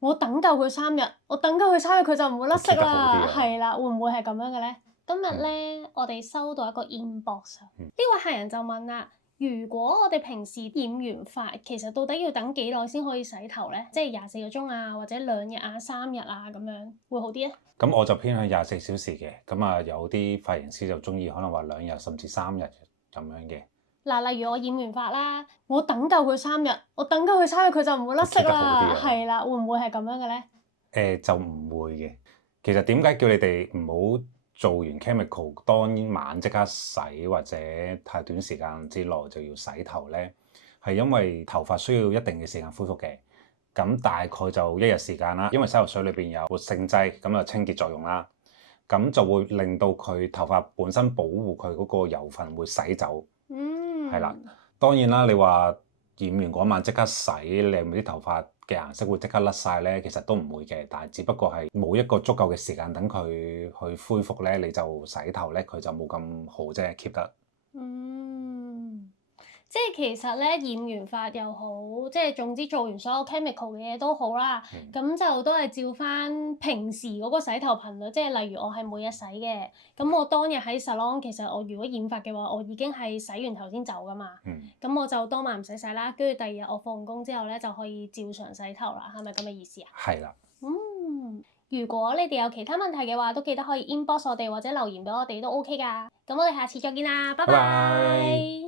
我等夠佢3日，我等夠佢3日佢就唔會甩色啦。會 keep 得好啲啊。係啦，會唔會係咁樣嘅咧？今日嗯咧，我哋收到一個 inbox，嗯呢位客人就問啦：如果我哋平時染完髮，其實到底要等幾耐先可以洗頭咧？即係24個鐘啊，或者2日啊、3日啊咁樣，會好啲咧？咁我就偏向24小時嘅，咁啊有啲髮型師就中意可能話2日甚至3日咁樣嘅。嗱，例如我染完髮啦，我等夠佢3日，我等夠佢3日佢就唔會甩色啦。係啦，會唔會係咁樣嘅咧？就唔會嘅。其實點解叫你哋唔好做完 chemical 當晚即刻洗，或者太短時間之內就要洗頭咧？係因為頭髮需要一定嘅時間恢復嘅。咁大概就1日時間啦，因為洗頭水裏邊有活性劑，咁就清潔作用啦。咁就會令到佢頭髮本身保護佢嗰個油分會洗走。係啦，當然啦，你話染完嗰晚即刻洗，你係咪啲頭髮嘅顏色會即刻甩晒咧？其實都唔會嘅，但係只不過係冇一個足夠嘅時間等佢去恢復咧，你就洗頭咧，佢就冇咁好啫，keep 得。即係其實咧，染完髮又好，即係總之做完所有 chemical 嘅嘢都好啦，咁就都係照翻平時嗰個洗頭頻率，即係例如我係每日洗嘅，咁我當日喺 salon，其實我如果染髮嘅話，我已經係洗完頭先走噶嘛，咁我就當晚唔使洗啦，跟住第二日我放工之後咧就可以照常洗頭啦，係咪咁嘅意思啊？係啦。如果你哋有其他問題嘅話，都記得可以 inbox 我哋或者留言俾我哋都 OK 噶，咁我哋下次再見啦，拜拜。